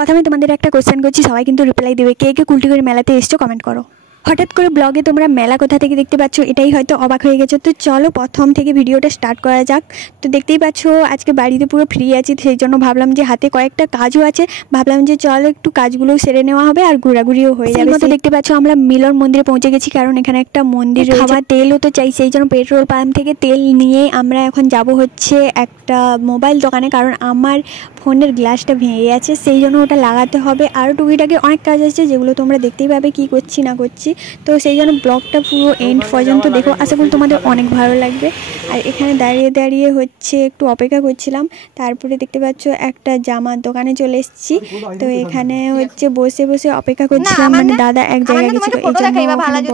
প্রথমে তোমাদের একটা কোশ্চেন করছি, সবাই কিন্তু রিপ্লাই দেবে। কে কে কুলটিগড়ি মেলাতে এসছো কমেন্ট করো। হঠাৎ করে ব্লগে তোমরা মেলা কোথা থেকে দেখতে পাচ্ছ, এটাই হয়তো অবাক হয়ে গেছো। তো চলো প্রথম থেকে ভিডিওটা স্টার্ট করা যাক। তো দেখতেই পাচ্ছ আজকে বাড়িতে পুরো ফ্রি আছি, সেই জন্য ভাবলাম যে হাতে কয়েকটা কাজও আছে, ভাবলাম যে চলো একটু কাজগুলো সেরে নেওয়া হবে আর ঘোরাঘুরিও হয়ে যাবে। তো দেখতে পাচ্ছ আমরা মিলন মন্দিরে পৌঁছে গেছি, কারণ এখানে একটা মন্দির রয়েছে। খাবার তেলও তো চাই, সেই জন্য পেট্রোল পাম্প থেকে তেল নিয়ে আমরা এখন যাব হচ্ছে একটা মোবাইল দোকানে, কারণ আমার ফোনের গ্লাসটা ভেঙে গেছে, সেই জন্য ওটা লাগাতে হবে। আরও টুকিটাকি অনেক কাজ আছে, যেগুলো তোমরা দেখতেই পাবে কি করছি না করছি। তো সেই জন্য ব্লগটা পুরো এন্ড পর্যন্ত দেখো, আশা করি তোমাদের অনেক ভালো লাগবে। আর এখানে দাঁড়িয়ে দাঁড়িয়ে হচ্ছে একটু অপেক্ষা করছিলাম। তারপরে দেখতে পাচ্ছ একটা জামার দোকানে চলে এসেছি। তো এখানে হচ্ছে বসে বসে অপেক্ষা করছিলাম, মানে দাদা এক জায়গায় গেছিলো, এই জন্য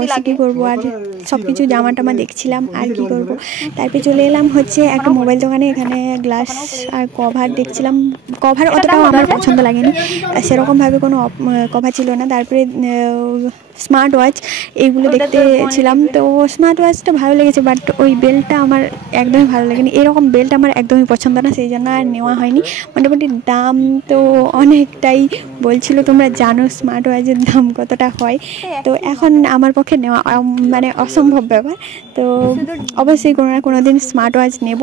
বসে কী করবো আর সব কিছু জামা টামা দেখছিলাম আর কি করব। তারপরে চলে এলাম হচ্ছে একটা মোবাইল দোকানে, এখানে গ্লাস আর কভার দেখছিলাম। কভার অতটাও আমার পছন্দ লাগেনি, সেরকমভাবে কোনো কভার ছিল না। তারপরে স্মার্ট ওয়াচ এইগুলো দেখতেছিলাম। তো স্মার্ট ওয়াচটা ভালো লেগেছে, বাট ওই বেল্টটা আমার একদমই ভালো লাগেনি। এরকম বেল্ট আমার একদমই পছন্দ না, সেই জন্য আর নেওয়া হয়নি। মোটামুটি দাম তো অনেকটাই বলছিল, তোমরা জানো স্মার্ট ওয়াচের দাম কতটা হয়। তো এখন আমার পক্ষে নেওয়া মানে অসম্ভব ব্যাপার। তো অবশ্যই কোনো না কোনো দিন স্মার্ট ওয়াচ নেব,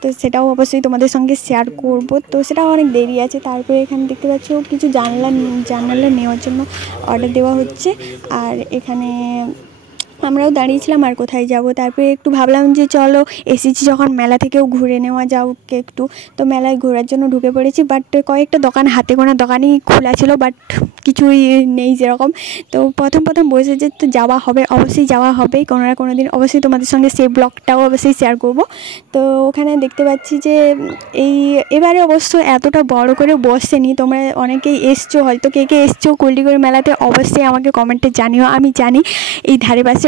তো সেটাও অবশ্যই তোমাদের সঙ্গে শেয়ার করব। তো সেটাও অনেক দেরি আছে। তারপরে এখানে দেখতে পাচ্ছ কিছু জানালা নেওয়ার জন্য অর্ডার দেওয়া হচ্ছে। আর এখানে আমরাও দাঁড়িয়েছিলাম আর কোথায় যাব। তারপরে একটু ভাবলাম যে চলো এসেছি যখন মেলা থেকেও ঘুরে নেওয়া যাক একটু। তো মেলায় ঘোরার জন্য ঢুকে পড়েছি, বাট কয়েকটা দোকান হাতে গোনা দোকানই খোলা ছিল, বাট কিছুই নেই যেরকম। তো প্রথম বসে যে তো যাওয়া হবে, অবশ্যই যাওয়া হবে কোনো না কোনো দিন, অবশ্যই তোমাদের সঙ্গে সেই ব্লগটাও অবশ্যই শেয়ার করব। তো ওখানে দেখতে পাচ্ছি যে এবারে অবশ্য এতটা বড় করে বসেনি। তোমরা অনেকেই এসছো, হয়তো কে কে এসছো কুলটিগড়ি মেলাতে, অবশ্যই আমাকে কমেন্টে জানিও। আমি জানি এই ধারে পাশে